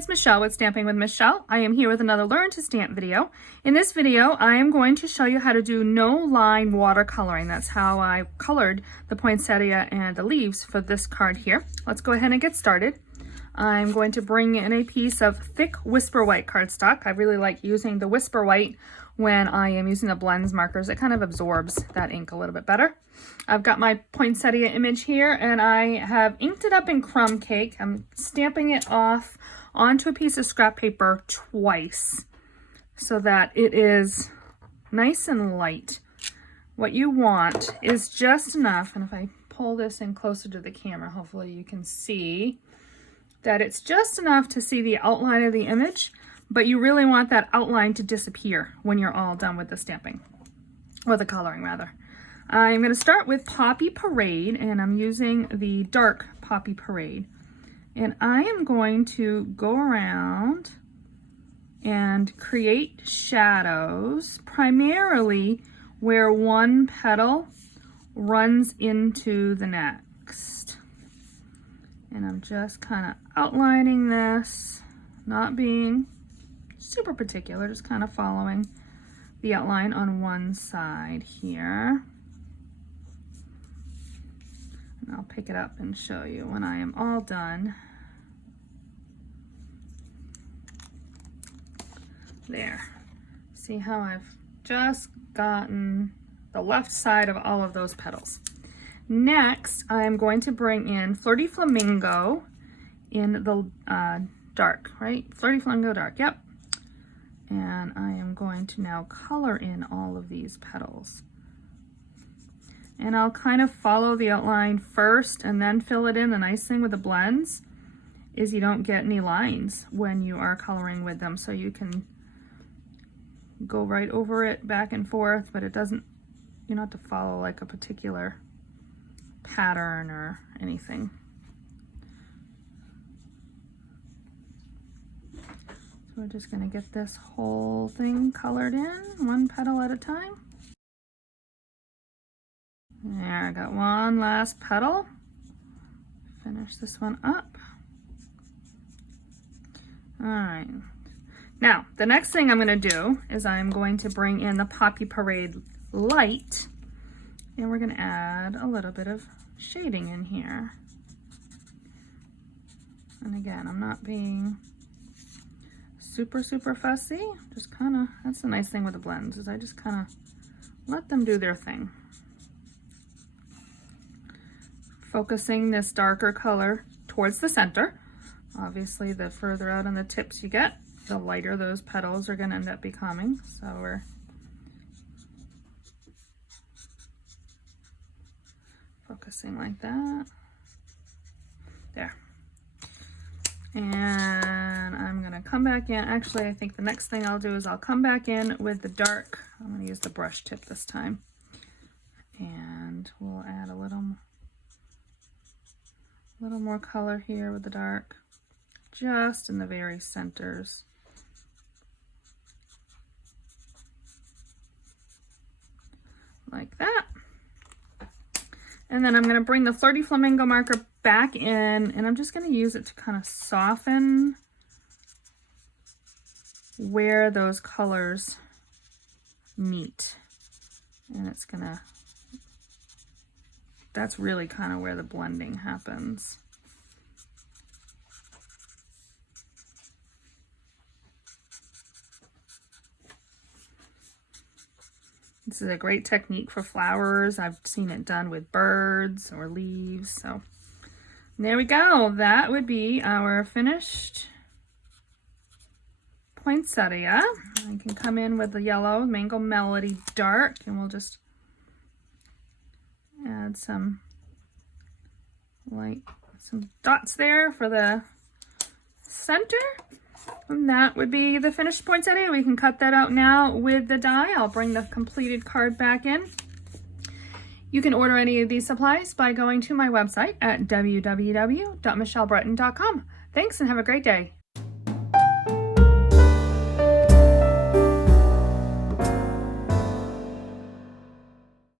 it's Michelle with Stamping with Michelle. I am here with another Learn to Stamp video. In this video, I am going to show you how to do no line watercoloring. That's how I colored the poinsettia and the leaves for this card here. Let's go ahead and get started. I'm going to bring in a piece of thick Whisper White cardstock. I really like using the Whisper White when I am using the blends markers. It kind of absorbs that ink a little bit better. I've got my poinsettia image here and I have inked it up in crumb cake. I'm stamping it off onto a piece of scrap paper twice so that it is nice and light. What you want is just enough, and if I pull this in closer to the camera, hopefully you can see that it's just enough to see the outline of the image, but you really want that outline to disappear when you're all done with the stamping, or the coloring rather. I'm going to start with Poppy Parade, and I'm using the dark Poppy Parade. And I am going to go around and create shadows, primarily where one petal runs into the next. And I'm just kind of outlining this, not being super particular, just kind of following the outline on one side here. And I'll pick it up and show you when I am all done. There. See how I've just gotten the left side of all of those petals. Next, I'm going to bring in Flirty Flamingo in the dark, right? Flirty Flamingo dark, yep. And I am going to now color in all of these petals. And I'll kind of follow the outline first and then fill it in. The nice thing with the blends is you don't get any lines when you are coloring with them, so you can go right over it back and forth, but it doesn't, you don't have to follow like a particular pattern or anything. So we're just going to get this whole thing colored in, one petal at a time. There, I got one last petal. Finish this one up. All right. Now, the next thing I'm going to do is I'm going to bring in the Poppy Parade light, and we're going to add a little bit of shading in here. And again, I'm not being super fussy, just kind of, that's the nice thing with the blends, is I just kind of let them do their thing. Focusing this darker color towards the center. Obviously, the further out on the tips you get, the lighter those petals are going to end up becoming. So we're focusing like that. There. And I'm going to come back in. Actually, I think the next thing I'll do is I'll come back in with the dark. I'm going to use the brush tip this time. And we'll add a little more color here with the dark, just in the very centers. Like that. And then I'm going to bring the Flirty Flamingo marker back in, and I'm just going to use it to kind of soften where those colors meet. And it's going to, that's really kind of where the blending happens. This is a great technique for flowers. I've seen it done with birds or leaves. So there we go. That would be our finished poinsettia. I can come in with the yellow Mango Melody dark, and we'll just add some dots there for the center. And that would be the finished poinsettia. We can cut that out now with the die. I'll bring the completed card back in. You can order any of these supplies by going to my website at www.michellebreton.com. Thanks and have a great day.